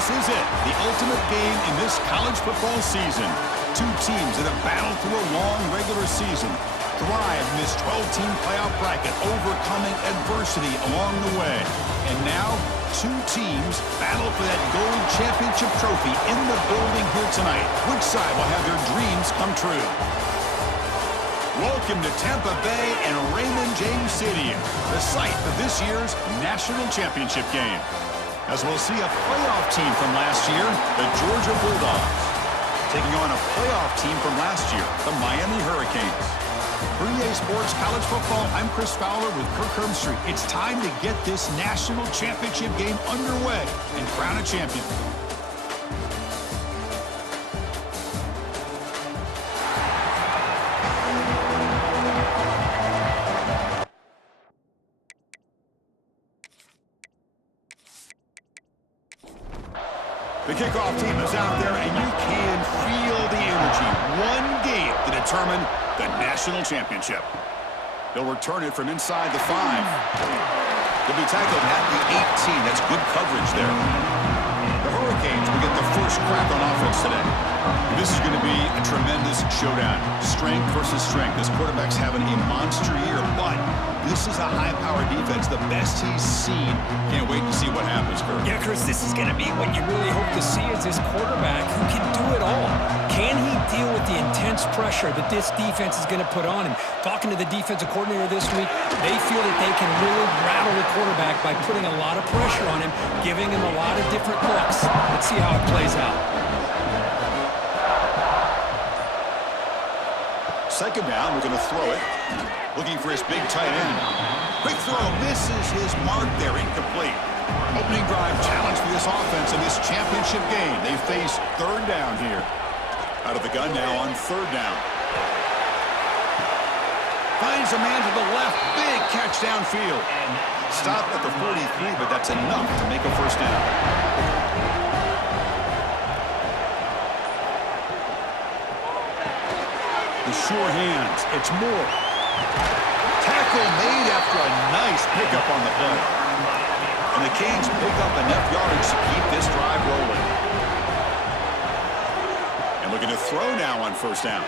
This is it, the ultimate game in this college football season. Two teams that have battled through a long regular season, thrive in this 12-team playoff bracket, overcoming adversity along the way. And now, two teams battle for that gold championship trophy in the building here tonight. Which side will have their dreams come true? Welcome to Tampa Bay and Raymond James Stadium, the site of this year's national championship game. As we'll see a playoff team from last year, the Georgia Bulldogs, taking on a playoff team from last year, the Miami Hurricanes. For EA Sports College Football, I'm Chris Fowler with Kirk Herbstreit. It's time to get this national championship game underway and crown a champion. The kickoff team is out there, and you can feel the energy. One game to determine the national championship. They'll return it from inside the 5. They'll be tackled at the 18. That's good coverage there. The Hurricanes will get the first crack on offense today. This is going to be a tremendous showdown. Strength versus strength. This quarterback's having a monster year, but this is a high-powered defense, the best he's seen. Can't wait to see what happens, Kirk. Yeah, Chris, this is going to be what you really hope to see is this quarterback who can do it all. Can he deal with the intense pressure that this defense is going to put on him? Talking to the defensive coordinator this week, they feel that they can really rattle the quarterback by putting a lot of pressure on him, giving him a lot of different looks. Let's see how it plays out. Second down, we're going to throw it. Looking for his big tight end. Quick throw, misses his mark there, incomplete. Opening drive challenge for this offense in this championship game. They face third down here. Out of the gun now on third down. Finds a man to the left, big catch downfield. Stopped at the 43, but that's enough to make a first down. The sure hands, it's Moore. Tackle made after a nice pickup on the play. And the Canes pick up enough yardage to keep this drive rolling. And looking to throw now on first down.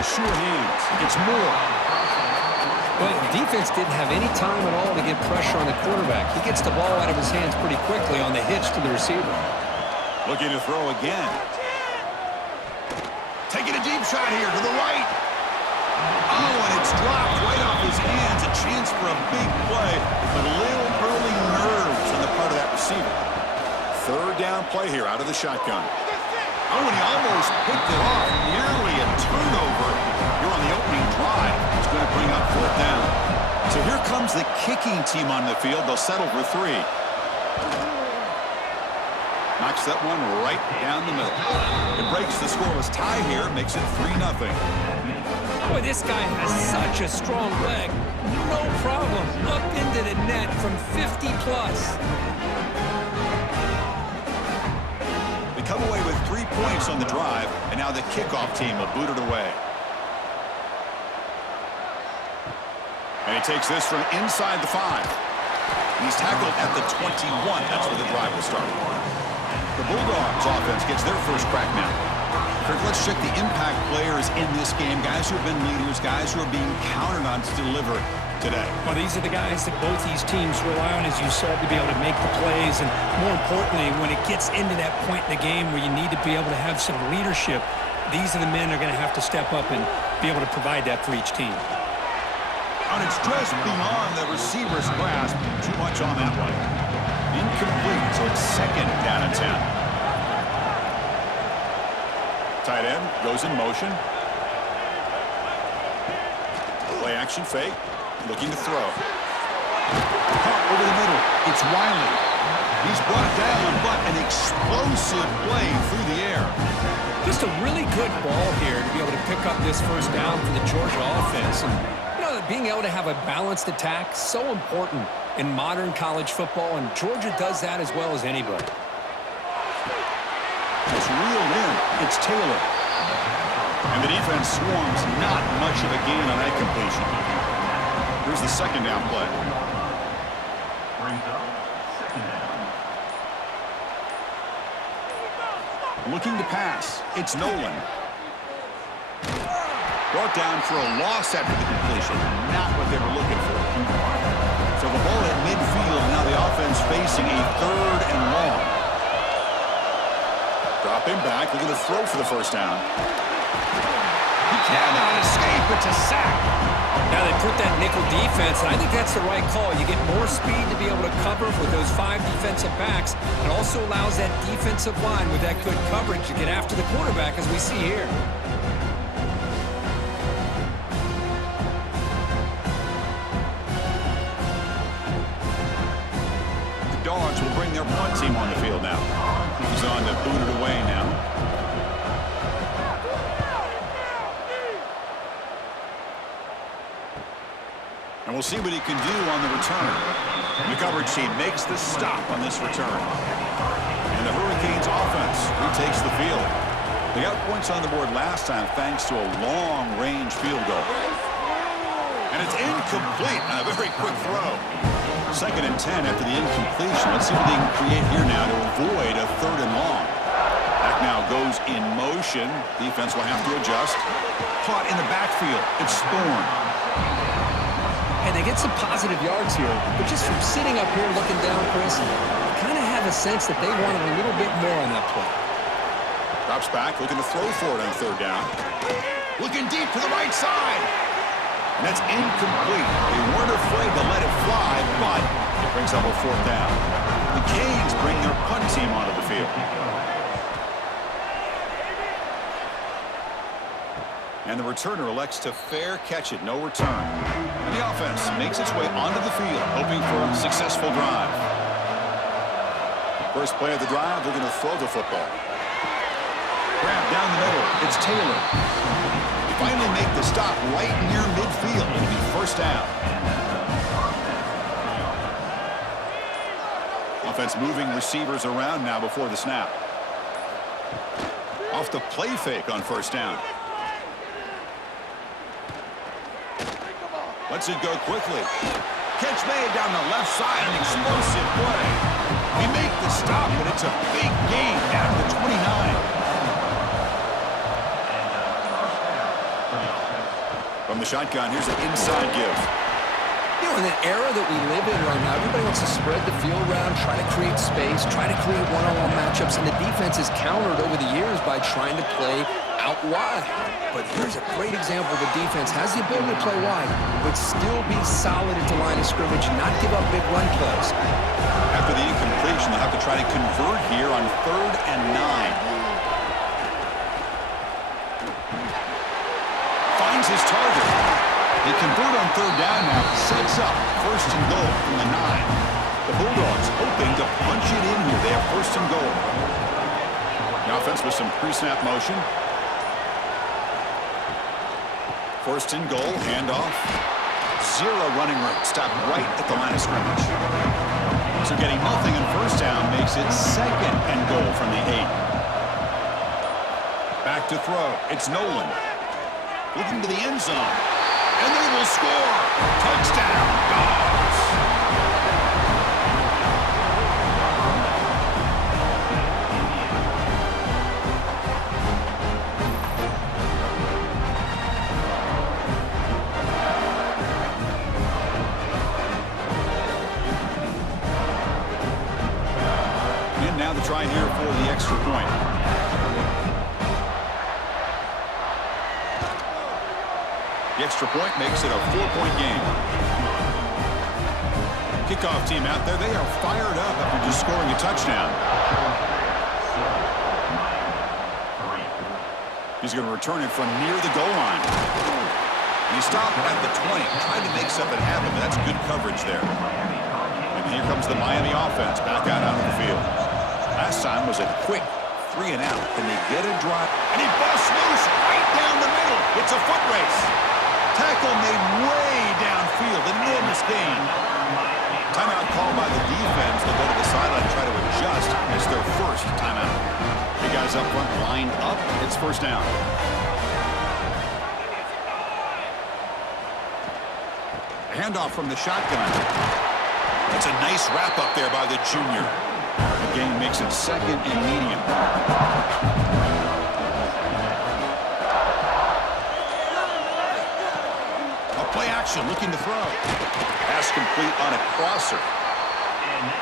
The sure hands, it's Moore. Well, the defense didn't have any time at all to get pressure on the quarterback. He gets the ball out of his hands pretty quickly on the hitch to the receiver. Looking to throw again. Taking a deep shot here to the right. Oh, and it's dropped right off his hands. A chance for a big play, but a little early nerves on the part of that receiver. Third down play here out of the shotgun. Oh, and he almost picked it off. Nearly a turnover here on the opening drive. It's going to bring up fourth down. So here comes the kicking team on the field. They'll settle for 3. Knocks that one right down the middle. It breaks the scoreless tie here, makes it 3-0. Boy, this guy has such a strong leg. No problem. Up into the net from 50+. They come away with 3 points on the drive, and now the kickoff team will boot it away. And he takes this from inside the 5. He's tackled at the 21. That's where the drive will start. The Bulldogs offense gets their first crack now. Kirk, let's check the impact players in this game. Guys who have been leaders, guys who are being counted on to deliver today. Well, these are the guys that both these teams rely on, as you said, to be able to make the plays. And more importantly, when it gets into that point in the game where you need to be able to have some leadership, these are the men that are going to have to step up and be able to provide that for each team. And it's just beyond the receiver's grasp. Too much on that one. Incomplete, so it's second down and 10. Tight end goes in motion. Play action fake. Looking to throw. Caught over the middle. It's Wiley. He's brought down, but an explosive play through the air. Just a really good ball here to be able to pick up this first down for the Georgia offense. And, you know, being able to have a balanced attack, so important in modern college football, and Georgia does that as well as anybody. It's reeled in. It's Taylor. And the defense swarms. Not much of a gain on that completion. Here's the second down play. Looking to pass. It's Nolan. Brought down for a loss after the completion. Not what they were looking for. So the ball at midfield. Now the offense facing a 3rd and long. Dropping back. Looking to throw for the first down. He cannot escape. It's a sack. Now they put that nickel defense, and I think that's the right call. You get more speed to be able to cover with those 5 defensive backs. It also allows that defensive line with that good coverage to get after the quarterback, as we see here. The Dogs will bring their punt team on the field now. He's on to boot it away now. And we'll see what he can do on the return. The coverage team makes the stop on this return. And the Hurricanes offense retakes the field. They got points on the board last time thanks to a long-range field goal. And it's incomplete on a very quick throw. 2nd and 10 after the incompletion. Let's see what they can create here now to avoid a 3rd and long. Back now goes in motion. Defense will have to adjust. Caught in the backfield. It's Thorne. And they get some positive yards here, but just from sitting up here looking down, Chris, you kind of have a sense that they wanted a little bit more on that play. Drops back, looking to throw for it on 3rd down. Looking deep to the right side. And that's incomplete. They weren't afraid to let it fly, but it brings up a 4th down. The Canes bring their punt team onto the field. And the returner elects to fair catch it, no return. And the offense makes its way onto the field, hoping for a successful drive. First play of the drive, they're going to throw the football. Grab down the middle, it's Taylor. They finally make the stop right near midfield. It'll be 1st down. Offense moving receivers around now before the snap. Off the play fake on 1st down. Lets it go quickly. Catch made down the left side, an explosive play. We make the stop, but it's a big gain down to the 29. From the shotgun, here's an inside give. You know, in the era that we live in right now, everybody wants to spread the field around, try to create space, try to create one-on-one matchups, and the defense is countered over the years by trying to play out wide. But here's a great example. The defense has the ability to play wide, but still be solid at the line of scrimmage and not give up big run plays. After the incompletion, they'll have to try to convert here on 3rd and 9. Finds his target. They convert on 3rd down now. Sets up 1st and goal from the 9. The Bulldogs hoping to punch it in here. They have 1st and goal. The offense with some pre-snap motion. 1st and goal, handoff. 0 running room. Stop right at the line of scrimmage. So getting nothing on 1st down makes it 2nd and goal from the 8. Back to throw. It's Nolan. Looking to the end zone. And they will score. Touchdown, Dogs. And now the try here for the extra point. The extra point makes it a 4-point game. Kickoff team out there, they are fired up after just scoring a touchdown. He's going to return it from near the goal line. And he stopped at the 20, trying to make something happen, but that's good coverage there. And here comes the Miami offense back out onto the field. Last time was a quick 3 and out. Can they get a drive? And he busts loose right down the middle. It's a foot race. Tackle made way downfield. Enormous gain. Timeout called by the defense. They'll go to the sideline and try to adjust. It's their 1st timeout. The guys up front lined up. It's 1st down. Handoff from the shotgun. That's a nice wrap up there by the junior. The game makes it second and medium. A play action, looking to throw. Pass complete on a crosser.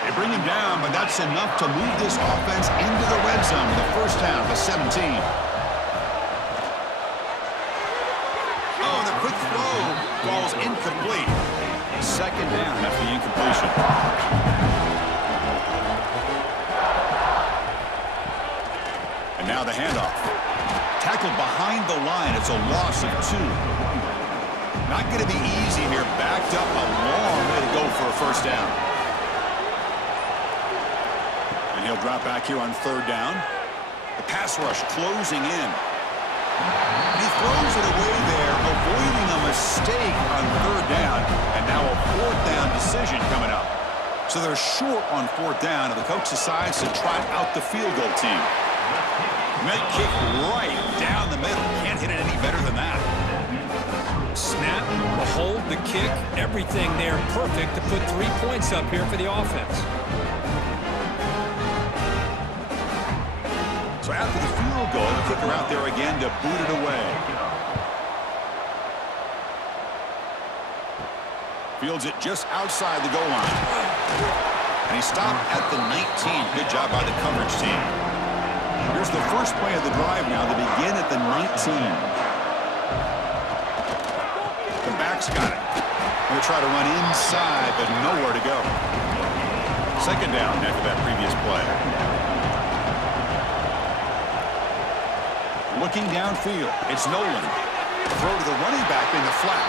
They bring him down, but that's enough to move this offense into the red zone with a first down to 17. Oh, the quick throw falls incomplete. Second down after the incompletion. And now the handoff. Tackled behind the line. It's a loss of 2. Not going to be easy here. Backed up a long way to go for a first down. And he'll drop back here on third down. The pass rush closing in. He throws it away there, avoiding a mistake on third down. And now a fourth down decision coming up. So they're short on fourth down, and the coach decides to trot out the field goal team. Mid kick right down the middle. Can't hit it any better than that. Snap, the hold, the kick, everything there perfect to put 3 points up here for the offense. So after the field goal, the kicker out there again to boot it away. Fields it just outside the goal line. And he stopped at the 19. Good job by the coverage team. Here's the first play of the drive now. They begin at the 19. The back's got it. Going to try to run inside, but nowhere to go. Second down after that previous play. Looking downfield, it's Nolan. Throw to the running back in the flat.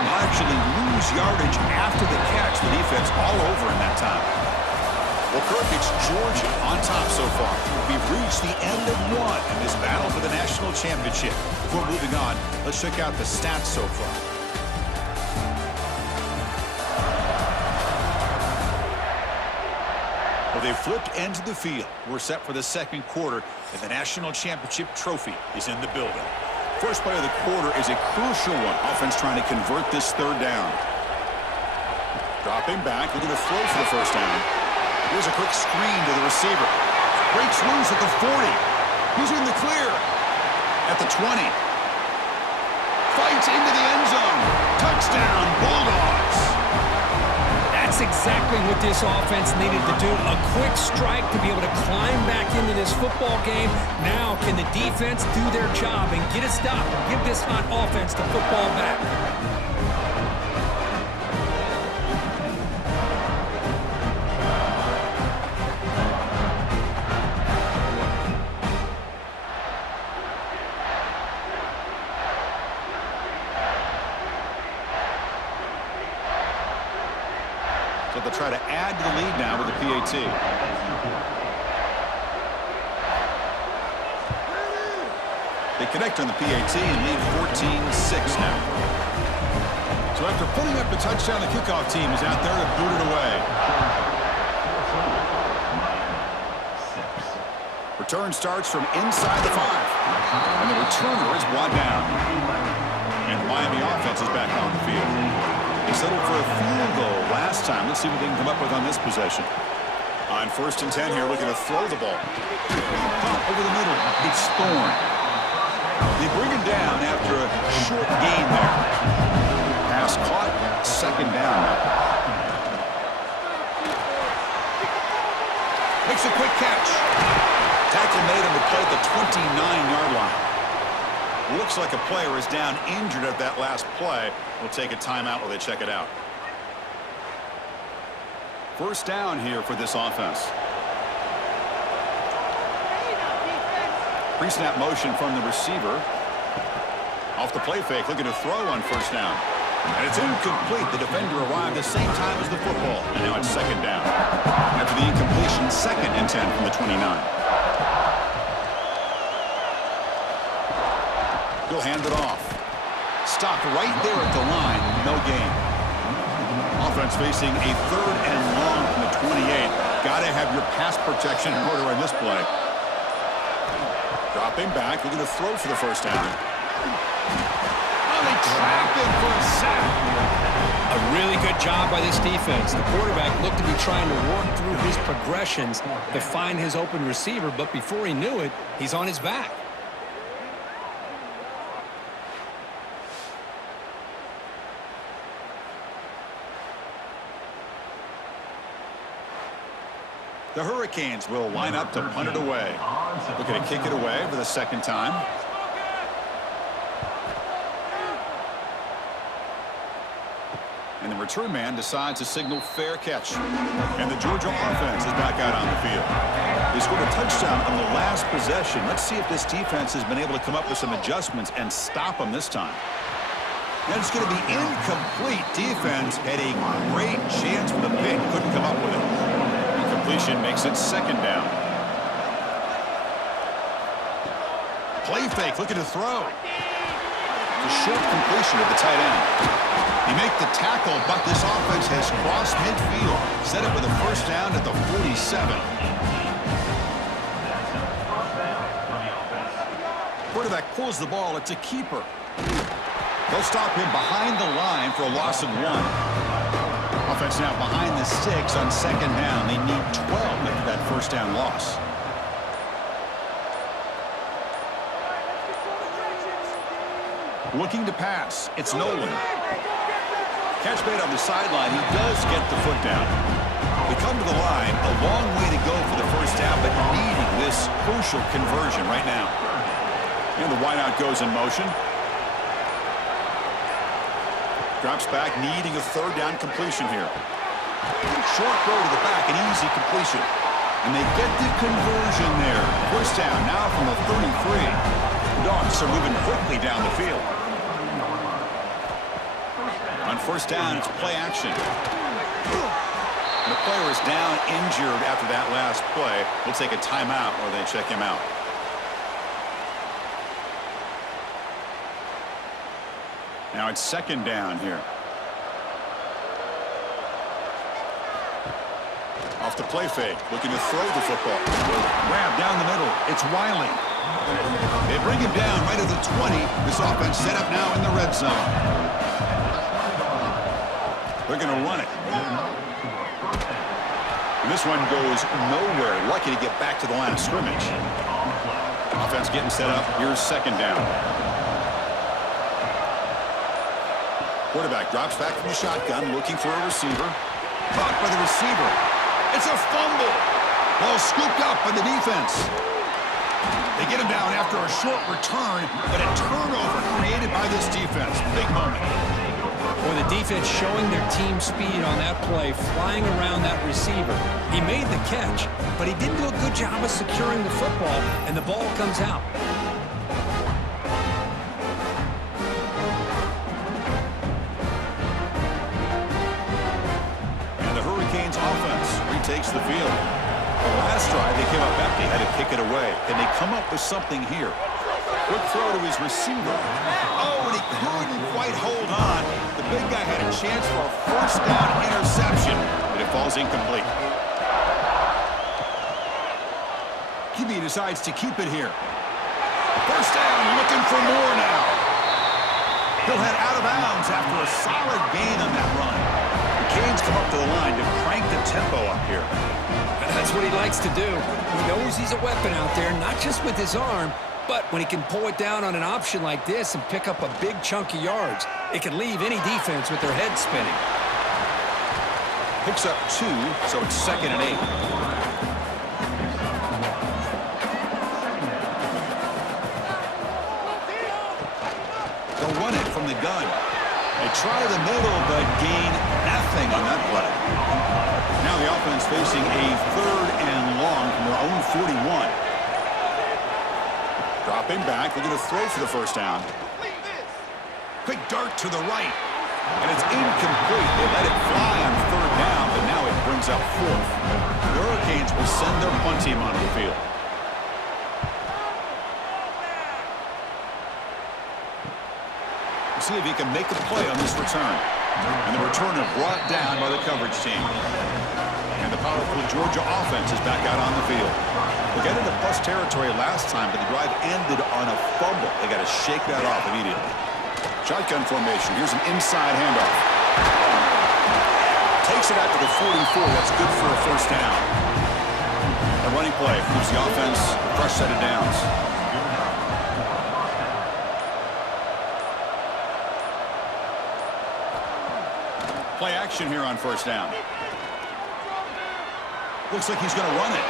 Will actually lose yardage after the catch. The defense all over in that time. Well, Kirk, it's Georgia on top so far. We've reached the end of one in this battle for the national championship. Before moving on, let's check out the stats so far. Well, they flipped into the field. We're set for the second quarter, and the national championship trophy is in the building. First play of the quarter is a crucial one. Offense trying to convert this third down. Dropping back, looking to throw for the first down. Here's a quick screen to the receiver. Breaks loose at the 40. He's in the clear. At the 20. Fights into the end zone. Touchdown, Bulldogs. That's exactly what this offense needed to do. A quick strike to be able to climb back into this football game. Now can the defense do their job and get a stop and give this hot offense the football back? So they'll try to add to the lead now with the PAT. They connect on the PAT and lead 14-6 now. So after putting up the touchdown, the kickoff team is out there to boot it away. Return starts from inside the 5. And the returner is brought down. And the Miami offense is back on the field. They settled for a field goal last time. Let's see what they can come up with on this possession. On 1st and 10 here, looking to throw the ball. Pump over the middle. It's Thorne. They bring him down after a short gain there. Pass caught. Second down now. Makes a quick catch. Tackle made on the play at the 29-yard line. Looks like a player is down injured at that last play. We'll take a timeout while they check it out. First down here for this offense. Pre-snap motion from the receiver. Off the play fake, looking to throw on first down. And it's incomplete. The defender arrived the same time as the football. And now it's second down. After the incompletion, 2nd and 10 from the 29. He'll hand it off. Stopped right there at the line. No gain. Offense facing a 3rd and long from the 28. Got to have your pass protection in order on this play. Dropping back. Looking to throw for the first down. Oh, they trapped him for a sack. A Really good job by this defense. The quarterback looked to be trying to work through his progressions to find his open receiver, but before he knew it, he's on his back. The Hurricanes will line up to punt it away. Looking to kick it away for the second time. And the return man decides to signal fair catch. And the Georgia offense is back out on the field. They scored a touchdown on the last possession. Let's see if this defense has been able to come up with some adjustments and stop them this time. And it's going to be incomplete. Defense had a great chance for the pick. Couldn't come up with it. Incompletion makes it second down. Play fake, looking to throw. A short completion of the tight end. He make the tackle, but this offense has crossed midfield. Set up with a first down at the 47. Quarterback pulls the ball. It's a keeper. They'll stop him behind the line for a loss of 1. Offense now behind the 6 on second down. They need 12 after that first down loss. Looking to pass. It's Nolan. Catch made on the sideline. He does get the foot down. They come to the line. A long way to go for the first down, but needing this crucial conversion right now. And the wideout goes in motion. Drops back, needing a third down completion here. Short throw to the back, an easy completion. And they get the conversion there. First down now from the 33. The Dogs are moving quickly down the field. On first down, it's play action. And the player is down injured after that last play. We'll take a timeout or they check him out. Now it's second down here. Off the play fake, looking to throw the football. Grab down the middle. It's Wiley. They bring him down right at the 20. This offense set up now in the red zone. They're going to run it. And this one goes nowhere. Lucky to get back to the line of scrimmage. Offense getting set up. Here's second down. Quarterback drops back from the shotgun, looking for a receiver. Caught by the receiver. It's a fumble. Ball scooped up by the defense. They get him down after a short return, but a turnover created by this defense. Big moment. Well, the defense showing their team speed on that play, flying around that receiver. He made the catch, but he didn't do a good job of securing the football, and the ball comes out. And the Hurricanes offense retakes the field. Last drive, they came up empty, had to kick it away. Can they come up with something here? Quick throw to his receiver. Oh, and he couldn't quite hold on. The big guy had a chance for a first down interception, but it falls incomplete. QB decides to keep it here. First down, looking for more now. He'll head out of bounds after a solid gain on that run. The Canes come up to the line to crank the tempo up here. And that's what he likes to do. He knows he's a weapon out there, not just with his arm, but when he can pull it down on an option like this and pick up a big chunk of yards, it can leave any defense with their head spinning. Picks up 2, so it's 2nd and 8. They'll run it from the gun. They try the middle, but gain nothing on that play. Now the offense facing a 3rd and long from their own 41. Dropping back, they're going to throw for the first down. Quick dart to the right, and it's incomplete. They let it fly on 3rd down, but now it brings up 4th. The Hurricanes will send their punt team onto the field. We'll see if he can make a play on this return. And the returner brought down by the coverage team. And the powerful Georgia offense is back out on the field. They got into plus territory last time, but the drive ended on a fumble. They got to shake that off immediately. Shotgun formation. Here's an inside handoff. Takes it out to the 44. That's good for a first down. A running play gives the offense a fresh set of downs. Play action here on first down. Looks like he's going to run it.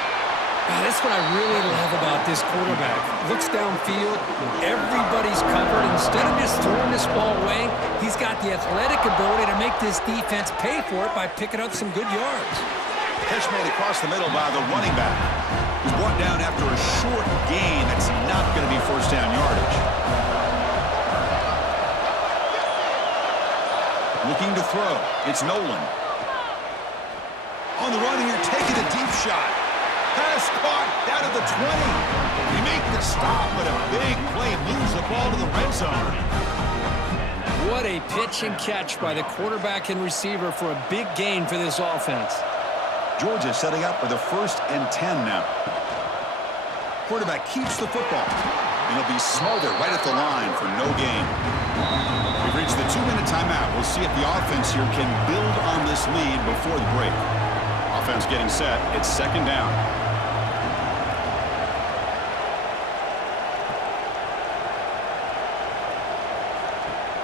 That's what I really love about this quarterback. Looks downfield, everybody's covered. Instead of just throwing this ball away, he's got the athletic ability to make this defense pay for it by picking up some good yards. Catch made across the middle by the running back. He's brought down after a short gain. That's not going to be first down yardage. Looking to throw. It's Nolan. On the run here, taking a deep shot. Pass caught down at the 20. They make the stop, but a big play moves the ball to the red zone. What a pitch and catch by the quarterback and receiver for a big gain for this offense. Georgia setting up for the 1st and 10 now. Quarterback keeps the football, and he'll be smothered right at the line for no gain. We've reached the 2-minute timeout. We'll see if the offense here can build on this lead before the break. Offense getting set. It's 2nd down.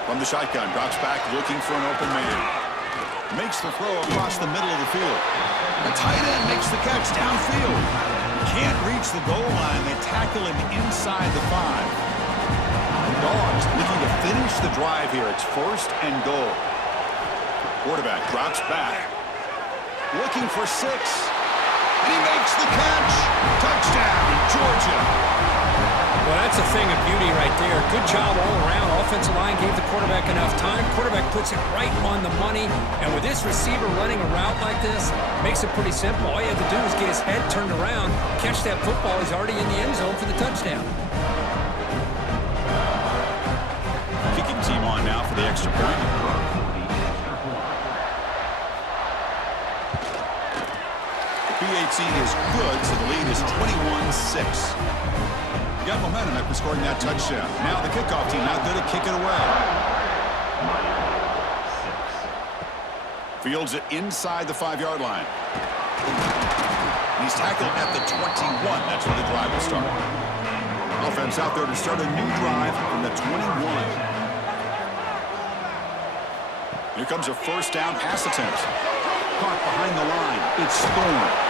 From the shotgun, drops back looking for an open man. Makes the throw across the middle of the field. The tight end makes the catch downfield. Can't reach the goal line. They tackle him inside the 5. Dogs looking to finish the drive here. It's 1st and goal. Quarterback drops back. Looking for 6. And he makes the catch. Touchdown, Georgia. Well, that's a thing of beauty right there. Good job all around. Offensive line gave the quarterback enough time. Quarterback puts it right on the money. And with this receiver running a route like this, makes it pretty simple. All you have to do is get his head turned around, catch that football. He's already in the end zone for the touchdown. Kicking team on now for the extra point. PAT is good, so the lead is 21-6. Got momentum after scoring that touchdown. Now the kickoff team out there to kick it away. Fields it inside the 5-yard line. He's tackled at the 21. That's where the drive will start. Offense out there to start a new drive from the 21. Here comes a first down pass attempt. Caught behind the line. It's Storm.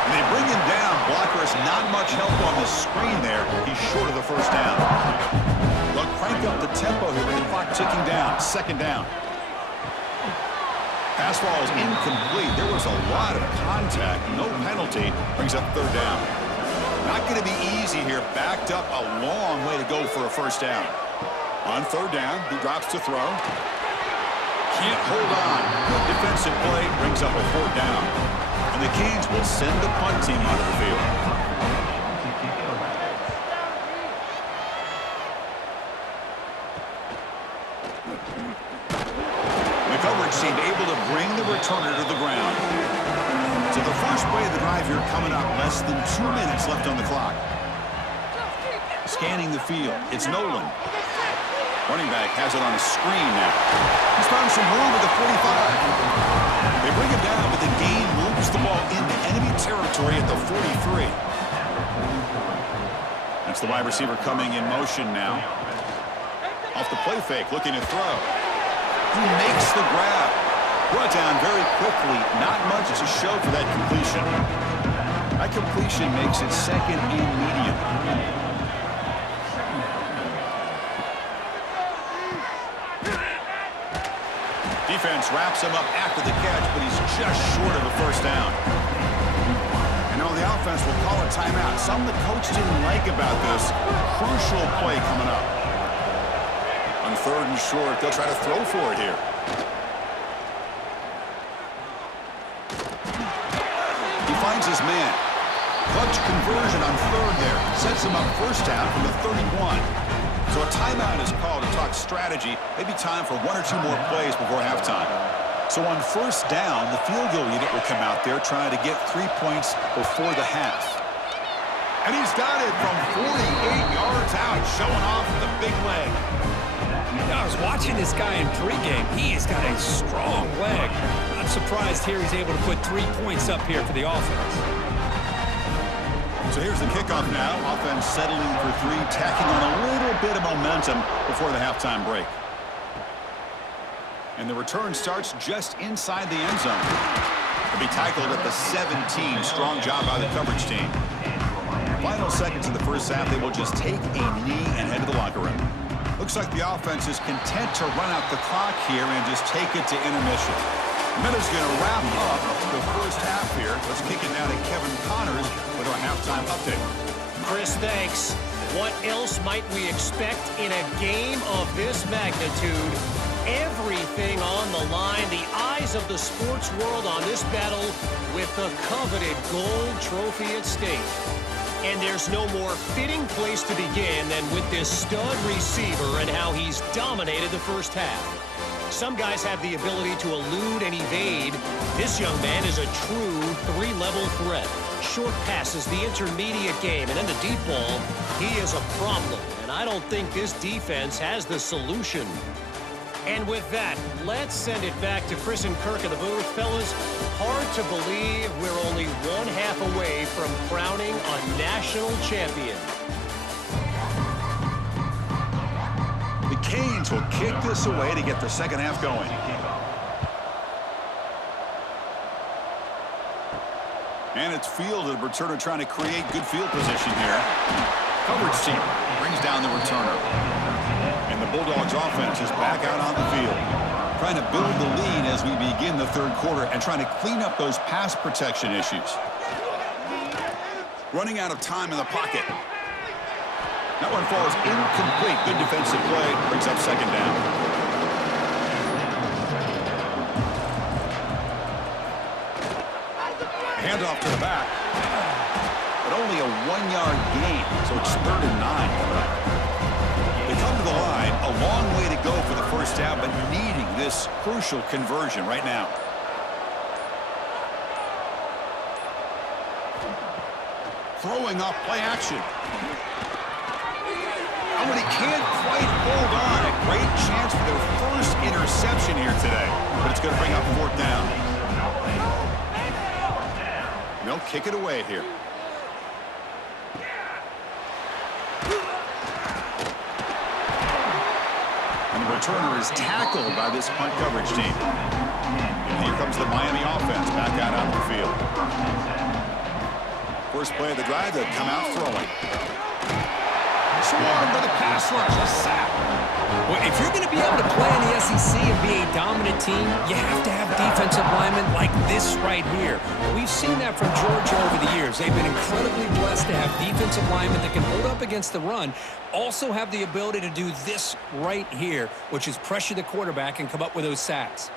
And they bring him down. Blockers not much help on the screen there. He's short of the first down. They'll crank up the tempo here with the clock ticking down. 2nd down. Pass ball is incomplete. There was a lot of contact. No penalty. Brings up 3rd down. Not going to be easy here. Backed up a long way to go for a first down. On 3rd down, he drops to throw. Can't hold on. Good defensive play brings up a 4th down. And the Canes will send the punt team onto the field. The coverage seemed able to bring the returner to the ground. So the first play of the drive here coming up. Less than 2 minutes left on the clock. Scanning the field. It's Nolan. Running back has it on a screen now. He's found some room at the 45. They bring him down, but the gain moves the ball into enemy territory at the 43. That's the wide receiver coming in motion now. Off the play fake, looking to throw. He makes the grab. Brought down very quickly. Not much to show for that completion. That completion makes it 2nd and medium. Defense wraps him up after the catch, but he's just short of a first down. And now the offense will call a timeout. Something the coach didn't like about this crucial play coming up. On 3rd and short, they'll try to throw for it here. He finds his man. Clutch conversion on 3rd there. Sets him up first down from the 31. So a timeout is called to talk strategy. Maybe time for 1 or 2 more plays before halftime. So on first down, the field goal unit will come out there trying to get 3 points before the half. And he's got it from 48 yards out, showing off the big leg. I was watching this guy in pregame. He has got a strong leg. Not surprised here he's able to put 3 points up here for the offense. So here's the kickoff now. Offense settling for 3, tacking on a little bit of momentum before the halftime break. And the return starts just inside the end zone. To be tackled at the 17. Strong job by the coverage team. Final seconds of the first half, they will just take a knee and head to the locker room. Looks like the offense is content to run out the clock here and just take it to intermission. Miller's going to wrap up the first half here. Let's kick it now to Kevin Connors with our halftime update. Chris, thanks. What else might we expect in a game of this magnitude? Everything on the line. The eyes of the sports world on this battle with the coveted gold trophy at stake. And there's no more fitting place to begin than with this stud receiver and how he's dominated the first half. Some guys have the ability to elude and evade. This young man is a true 3-level threat. Short passes, the intermediate game, and then the deep ball. He is a problem, and I don't think this defense has the solution. And with that, let's send it back to Chris and Kirk in the booth. Fellas, hard to believe we're only 1/2 away from crowning a national champion. The Canes will kick this away to get the second half going. And it's fielded. Returner trying to create good field position here. Coverage team brings down the returner. And the Bulldogs offense is back out on the field. Trying to build the lead as we begin the third quarter and trying to clean up those pass protection issues. Running out of time in the pocket. That one falls incomplete. Good defensive play. Brings up second down. Handoff to the back. But only a 1-yard gain, so it's 3rd and 9 coming up. They come to the line, a long way to go for the first down, but needing this crucial conversion right now. Throwing off play action. Oh, but he can't quite hold on. A great chance for their first interception here today, but it's going to bring up 4th down. They'll kick it away here. And the returner is tackled by this punt coverage team. And here comes the Miami offense back out on the field. First play of the drive, they'll come out throwing. Swarmed by the pass rush, a sack. Well, if you're going to be able to play in the SEC and be a dominant team, you have to have defensive linemen like this right here. We've seen that from Georgia over the years. They've been incredibly blessed to have defensive linemen that can hold up against the run, also have the ability to do this right here, which is pressure the quarterback and come up with those sacks.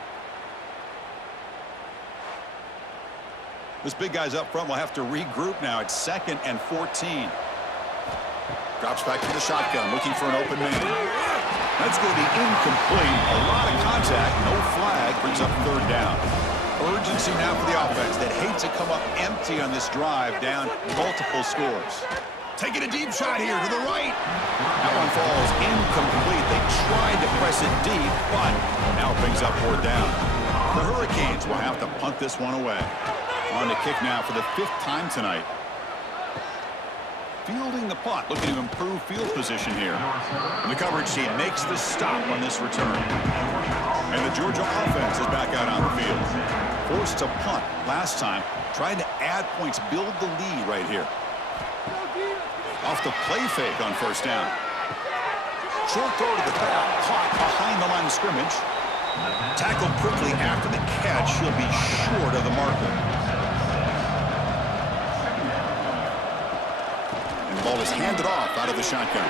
This big guy's up front will have to regroup now. It's 2nd and 14. Drops back to the shotgun, looking for an open man. That's going to be incomplete. A lot of contact, no flag, brings up 3rd down. Urgency now for the offense that hates to come up empty on this drive, down multiple scores. Taking a deep shot here to the right. That one falls incomplete. They tried to press it deep, but now it brings up 4th down. The Hurricanes will have to punt this one away. On to kick now for the 5th time tonight. Fielding the punt, looking to improve field position here. And the coverage team makes the stop on this return. And the Georgia offense is back out on the field. Forced to punt last time, trying to add points, build the lead right here. Off the play fake on 1st down. Short throw to the back, caught behind the line of scrimmage. Tackled quickly after the catch. He'll be short of the marker. Ball is handed off out of the shotgun.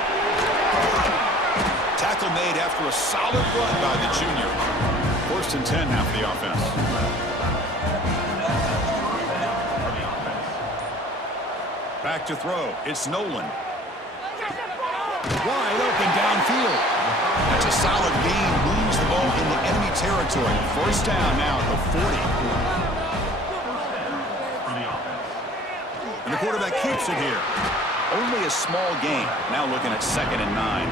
Tackle made after a solid run by the junior. 1st and 10 now for the offense. Back to throw. It's Nolan. Wide open downfield. That's a solid gain. Moves the ball in the enemy territory. 1st down now at the 40. And the quarterback keeps it here. Only a small gain. Now looking at 2nd and 9.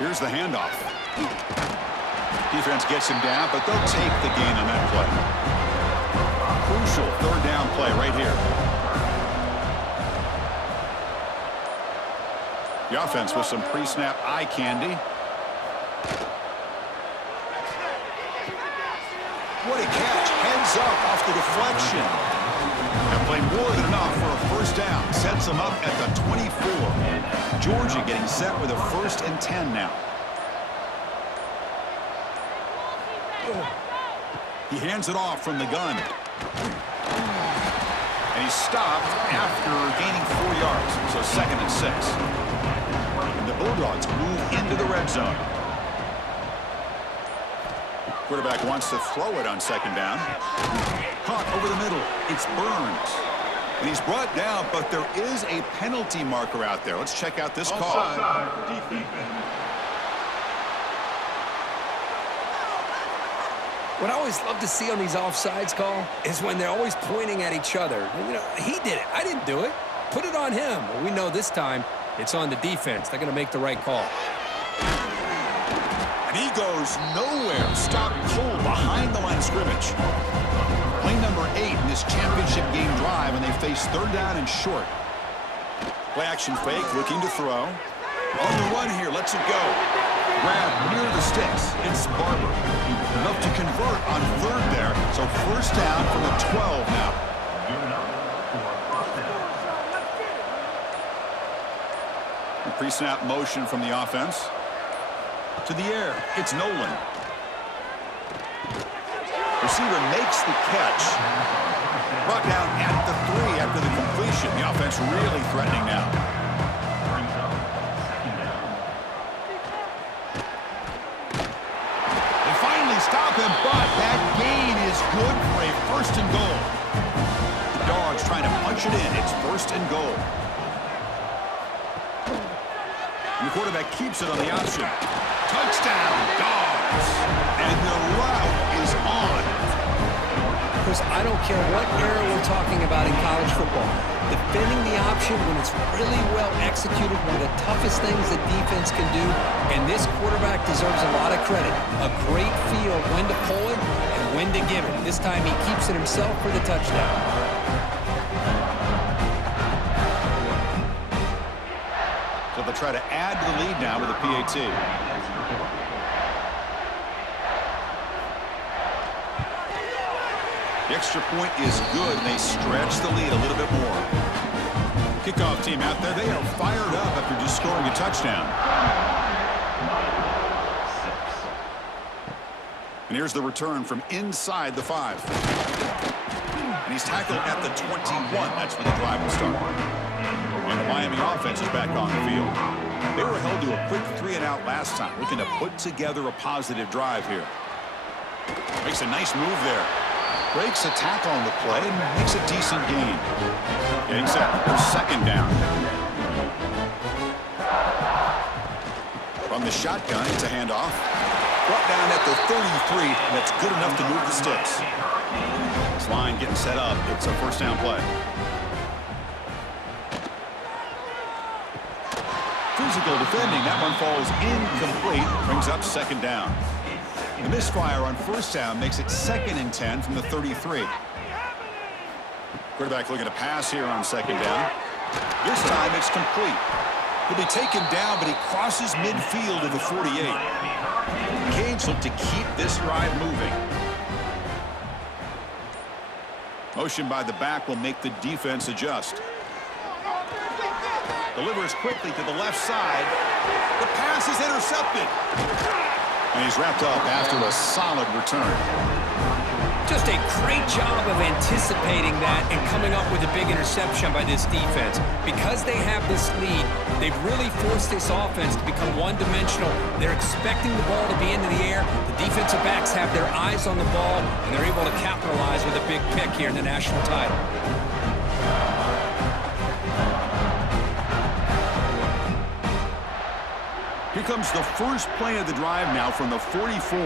Here's the handoff. Defense gets him down, but they'll take the gain on that play. Crucial third down play right here. The offense with some pre-snap eye candy. What a catch. Heads up off the deflection. And played more than enough for a first down. Sets them up at the 24. Georgia getting set with a 1st and 10 now. He hands it off from the gun. And he's stopped after gaining 4 yards. So 2nd and 6. And the Bulldogs move into the red zone. Quarterback wants to throw it on 2nd down. Caught over the middle. It's Burns. And he's brought down, but there is a penalty marker out there. Let's check out this call. What I always love to see on these offsides call is when they're always pointing at each other. You know, he did it. I didn't do it. Put it on him. Well, we know this time it's on the defense. They're going to make the right call. And he goes nowhere. Stopped cold behind the line of scrimmage. Play number 8 in this championship game drive, and they face 3rd down and short. Play action fake, looking to throw. On the run here, lets it go. Grab near the sticks. It's Barber. Enough to convert on 3rd there. So 1st down from the 12 now. A pre-snap motion from the offense. To the air, it's Nolan. Receiver makes the catch. Brought down at the 3 after the completion. The offense really threatening now. They finally stop him, but that gain is good for a 1st and goal. The Dogs trying to punch it in. It's 1st and goal. And the quarterback keeps it on the option. Touchdown, Dogs. And the route is on. Chris, I don't care what era we're talking about in college football. Defending the option when it's really well executed, one of the toughest things that defense can do, and this quarterback deserves a lot of credit. A great feel of when to pull it and when to give it. This time he keeps it himself for the touchdown. So they'll try to add to the lead now with a PAT. The extra point is good, and they stretch the lead a little bit more. Kickoff team out there, they are fired up after just scoring a touchdown. And here's the return from inside the 5. And he's tackled at the 21. That's where the drive will start. And the Miami offense is back on the field. They were held to a quick 3-and-out last time, looking to put together a positive drive here. Makes a nice move there. Breaks a tackle on the play and makes a decent gain. Getting set for 2nd down. From the shotgun, it's a handoff. Brought down at the 33, and that's good enough to move the sticks. This line getting set up. It's a 1st down play. Physical defending. That one falls incomplete. Brings up 2nd down. The misfire on 1st down makes it 2nd and 10 from the 33. Quarterback looking to pass here on 2nd down. This time it's complete. He'll be taken down, but he crosses midfield to the 48. Canes look to keep this drive moving. Motion by the back will make the defense adjust. Delivers quickly to the left side. The pass is intercepted. And he's wrapped up after a solid return. Just a great job of anticipating that and coming up with a big interception by this defense. Because they have this lead, they've really forced this offense to become one-dimensional. They're expecting the ball to be into the air. The defensive backs have their eyes on the ball, and they're able to capitalize with a big pick here in the national title. Here comes the first play of the drive now from the 44.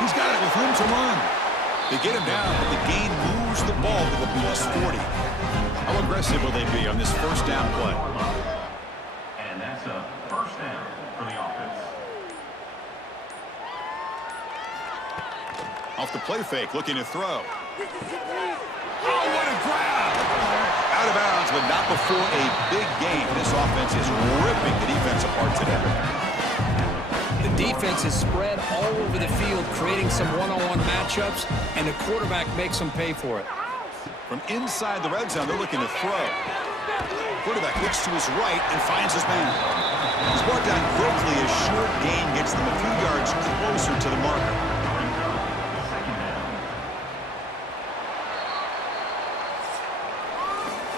He's got it with room to run. They get him down, but the gain moves the ball to the plus 40. How aggressive will they be on this first down play? And that's a first down for the offense. Off the play fake, looking to throw. Oh, what a grab! Out of bounds, but not before a big game. This offense is ripping the defense apart today. The defense is spread all over the field, creating some one-on-one matchups, and the quarterback makes them pay for it. From inside the red zone, they're looking to throw. Quarterback looks to his right and finds his man. He's brought down quickly. A short gain gets them a few yards closer to the marker.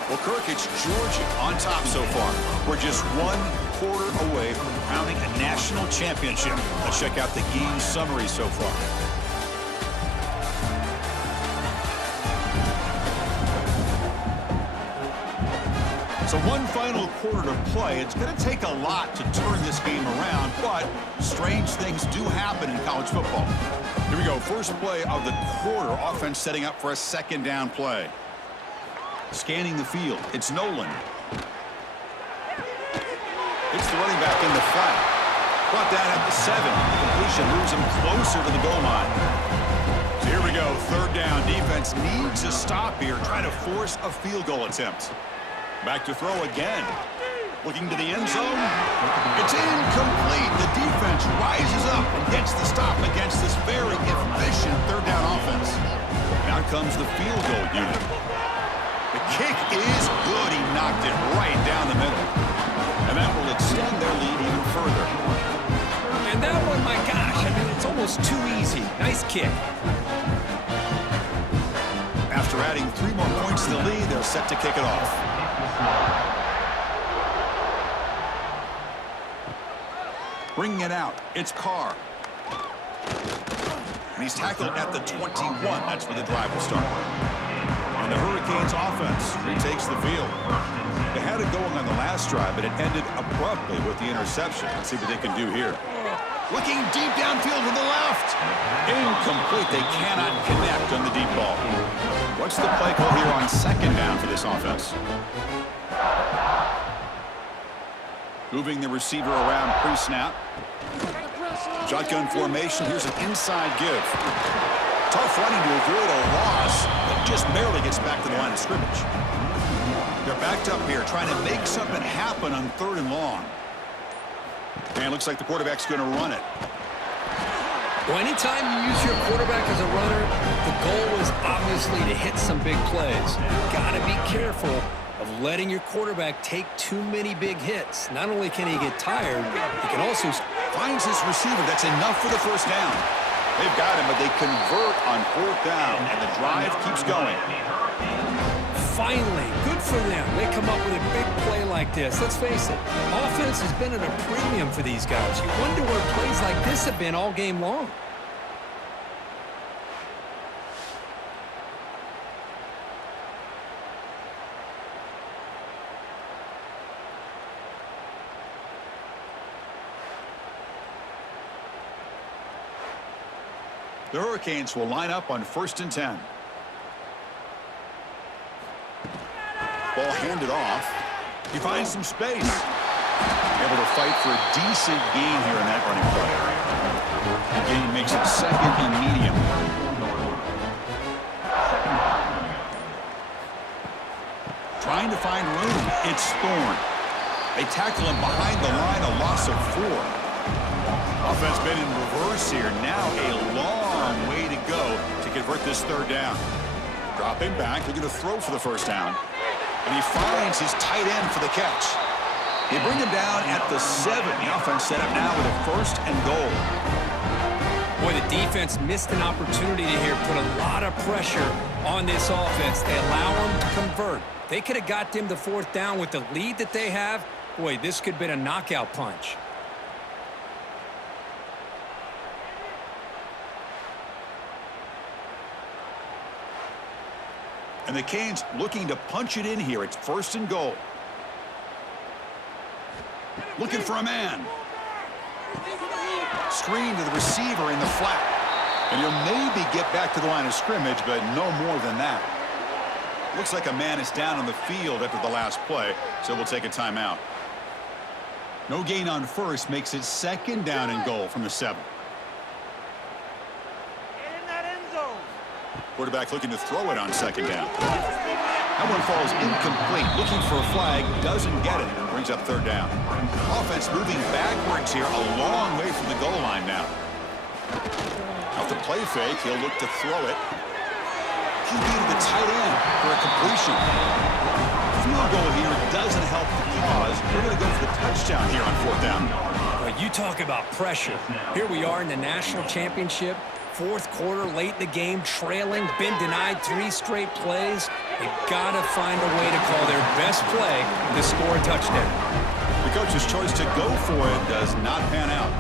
Well, Kirk, it's Georgia on top so far. We're just 1 quarter away from crowning a national championship. Let's check out the game summary so far. So one final quarter to play. It's going to take a lot to turn this game around, but strange things do happen in college football. Here we go. First play of the quarter. Offense setting up for a second down play. Scanning the field. It's Nolan. It's the running back in the flat. Brought down at the 7. The completion moves him closer to the goal line. So here we go. Third down. Defense needs to stop here. Try to force a field goal attempt. Back to throw again. Looking to the end zone. It's incomplete. The defense rises up and gets the stop against this very efficient third down offense. Now comes the field goal unit. The kick is good. He knocked it right down the middle. And that will extend their lead even further. And that one, my gosh, I mean, it's almost too easy. Nice kick. After adding 3 more points to the lead, they're set to kick it off. Bringing it out, it's Carr. And he's tackled at the 21. That's where the drive will start. And the Hurricanes offense retakes the field. They had it going on the last drive, but it ended abruptly with the interception. Let's see what they can do here. Looking deep downfield to the left. Incomplete. They cannot connect on the deep ball. What's the play call here on second down for this offense? Moving the receiver around pre-snap. Shotgun formation. Here's an inside give. Tough running to avoid a loss, but just barely gets back to the line of scrimmage. They're backed up here, trying to make something happen on 3rd and long. And it looks like the quarterback's going to run it. Well, anytime you use your quarterback as a runner, the goal is obviously to hit some big plays. Got to be careful of letting your quarterback take too many big hits. Not only can he get tired, he can also finds his receiver. That's enough for the first down. They've got him, but they convert on 4th down, and the drive keeps going. Finally, good for them. They come up with a big play like this. Let's face it, offense has been at a premium for these guys. You wonder where plays like this have been all game long. The Hurricanes will line up on 1st and 10. Ball handed off. He finds some space. Able to fight for a decent gain here in that running play. The gain makes it 2nd and medium. Trying to find room. It's Thorne. They tackle him behind the line, a loss of 4. Offense been in reverse here. Now a long way to go to convert this 3rd down. Dropping back, looking to throw for the first down. And he finds his tight end for the catch. They bring him down at the 7. The offense set up now with a 1st and goal. Boy, the defense missed an opportunity to here, put a lot of pressure on this offense. They allow them to convert. They could have got them the 4th down with the lead that they have. Boy, this could have been a knockout punch. And the Canes looking to punch it in here. It's 1st and goal. Looking for a man. Screen to the receiver in the flat. And he'll maybe get back to the line of scrimmage, but no more than that. Looks like a man is down on the field after the last play, so we'll take a timeout. No gain on first makes it 2nd down and goal from the 7. Get in that end zone. Quarterback looking to throw it on 2nd down. That one falls incomplete. Looking for a flag, doesn't get it. Brings up 3rd down. Offense moving backwards here, a long way from the goal line now. Off the play fake, he'll look to throw it. QB to the tight end for a completion. Field goal here doesn't help the cause. We're going to go for the touchdown here on 4th down. Well, you talk about pressure. Here we are in the national championship. 4th quarter, late in the game, trailing, been denied 3 straight plays. They've got to find a way to call their best play to score a touchdown. The coach's choice to go for it does not pan out.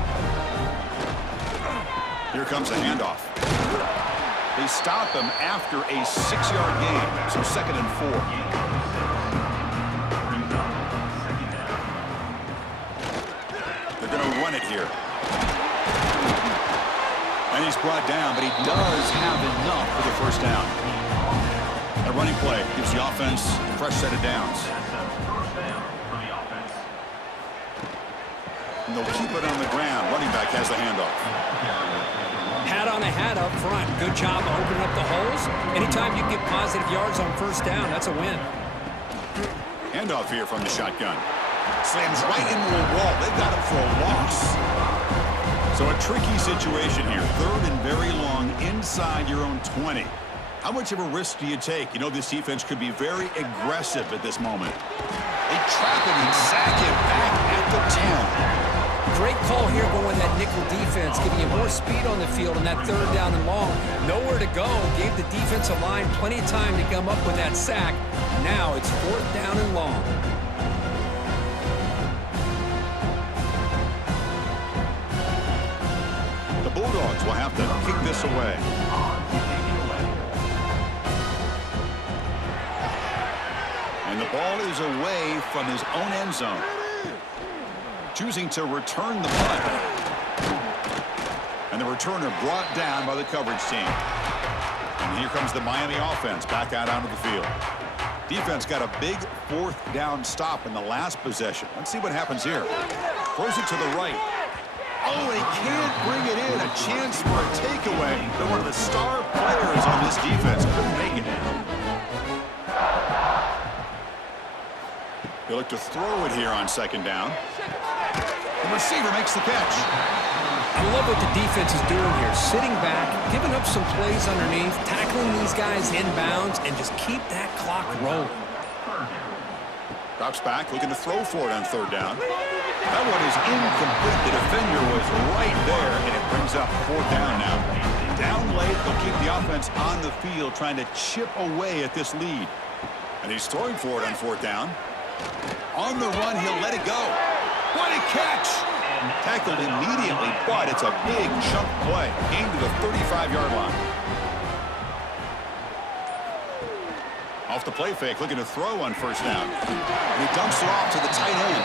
Here comes the handoff. They stop him after a 6-yard gain, so 2nd and 4. They're going to run it here. And he's brought down, but he does have enough for the 1st down. A running play gives the offense a fresh set of downs. And they'll keep it on the ground. Running back has the handoff. Hat on a hat up front. Good job of opening up the holes. Anytime you get positive yards on 1st down, that's a win. Handoff here from the shotgun. Slams right into a wall. They've got him for a loss. So a tricky situation here. 3rd and very long inside your own 20. How much of a risk do you take? You know this defense could be very aggressive at this moment. They trap him and sack him back at the 10. Great call here going with that nickel defense, giving you more speed on the field on that 3rd down and long. Nowhere to go. Gave the defensive line plenty of time to come up with that sack. Now it's 4th down and long. The Bulldogs will have to kick this away. And the ball is away from his own end zone. Choosing to return the punt. And the returner brought down by the coverage team. And here comes the Miami offense back out onto the field. Defense got a big 4th down stop in the last possession. Let's see what happens here. Throws it to the right. Oh, he can't bring it in. A chance for a takeaway. But one of the star players on this defense couldn't make it. They look to throw it here on 2nd down. The receiver makes the catch. I love what the defense is doing here. Sitting back, giving up some plays underneath, tackling these guys inbounds, and just keep that clock rolling. Drops back, looking to throw for it on 3rd down. That one is incomplete. The defender was right there, and it brings up 4th down now. Down late, they'll keep the offense on the field, trying to chip away at this lead. And he's throwing for it on 4th down. On the run, he'll let it go. What a catch! Tackled immediately, but it's a big chunk play. Aimed to the 35-yard line. Off the play fake, looking to throw on 1st down. And he dumps it off to the tight end.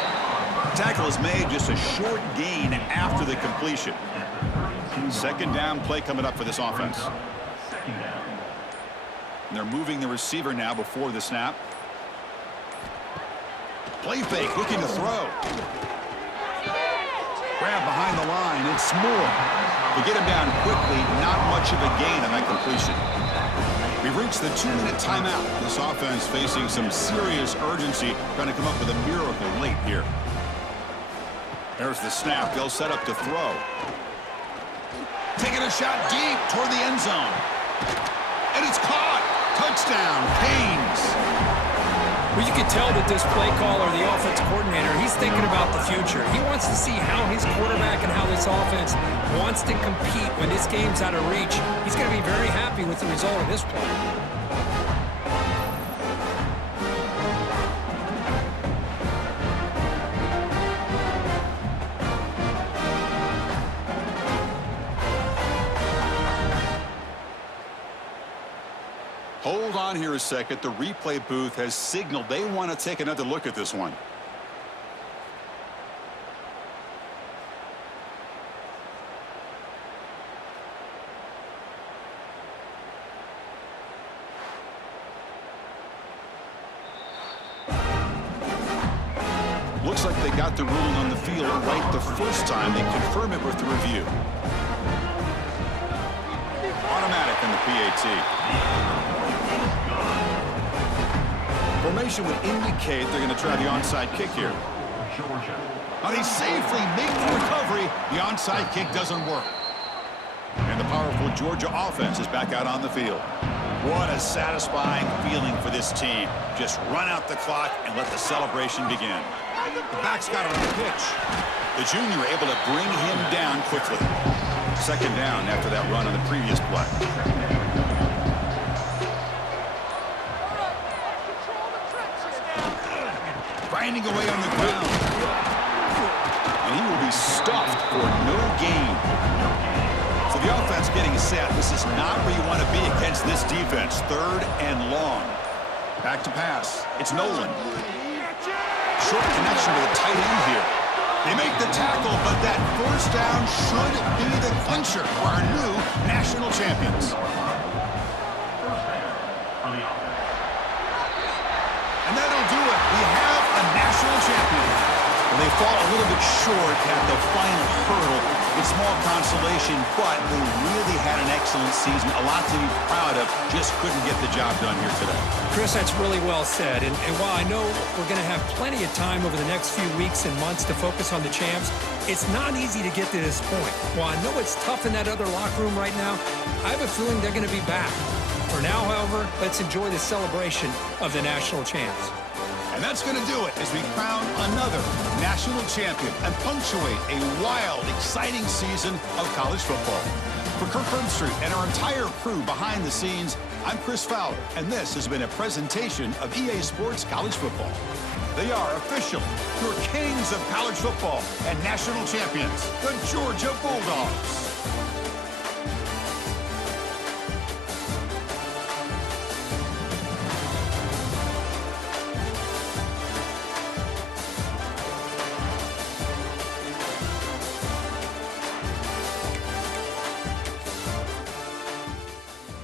Tackle is made, just a short gain after the completion. 2nd down play coming up for this offense. And they're moving the receiver now before the snap. Play fake, looking to throw. Grab behind the line, it's Moore. To get him down quickly, not much of a gain on that completion. We've reached the 2-minute timeout. This offense facing some serious urgency, trying to come up with a miracle late here. There's the snap. They'll set up to throw. Taking a shot deep toward the end zone. And it's caught. Touchdown, Canes. Well, you can tell that this play caller, the offensive coordinator, he's thinking about the future. He wants to see how his quarterback and how this offense wants to compete when this game's out of reach. He's going to be very happy with the result of this play. Hold on here a second. The replay booth has signaled they want to take another look at this one. Looks like they got the ruling on the field right the first time. They confirm it with the review. Automatic in the PAT. Formation would indicate they're going to try the onside kick here. Now they safely make the recovery. The onside kick doesn't work. And the powerful Georgia offense is back out on the field. What a satisfying feeling for this team. Just run out the clock and let the celebration begin. The back's got it on the pitch. The junior able to bring him down quickly. Second down after that run on the previous play. Grinding away on the ground. And he will be stuffed for no gain. So the offense getting set. This is not where you want to be against this defense. Third and long. Back to pass. It's Nolan. Short connection to the tight end here. They make the tackle, but that first down should be the clincher for our new national champions. And that'll do it. We have a national champion. Well, they fall a little bit short at the final hurdle. It's small consolation, but they really had an excellent season. A lot to be proud of. Just couldn't get the job done here today. Chris, that's really well said. And while I know we're going to have plenty of time over the next few weeks and months to focus on the champs, it's not easy to get to this point. While I know it's tough in that other locker room right now, I have a feeling they're going to be back. For now, however, let's enjoy the celebration of the national champs. And that's going to do it as we crown another national champion and punctuate a wild, exciting season of college football. For Kirk Herbstreit and our entire crew behind the scenes, I'm Chris Fowler, and this has been a presentation of EA Sports College Football. They are official, your kings of college football and national champions, the Georgia Bulldogs.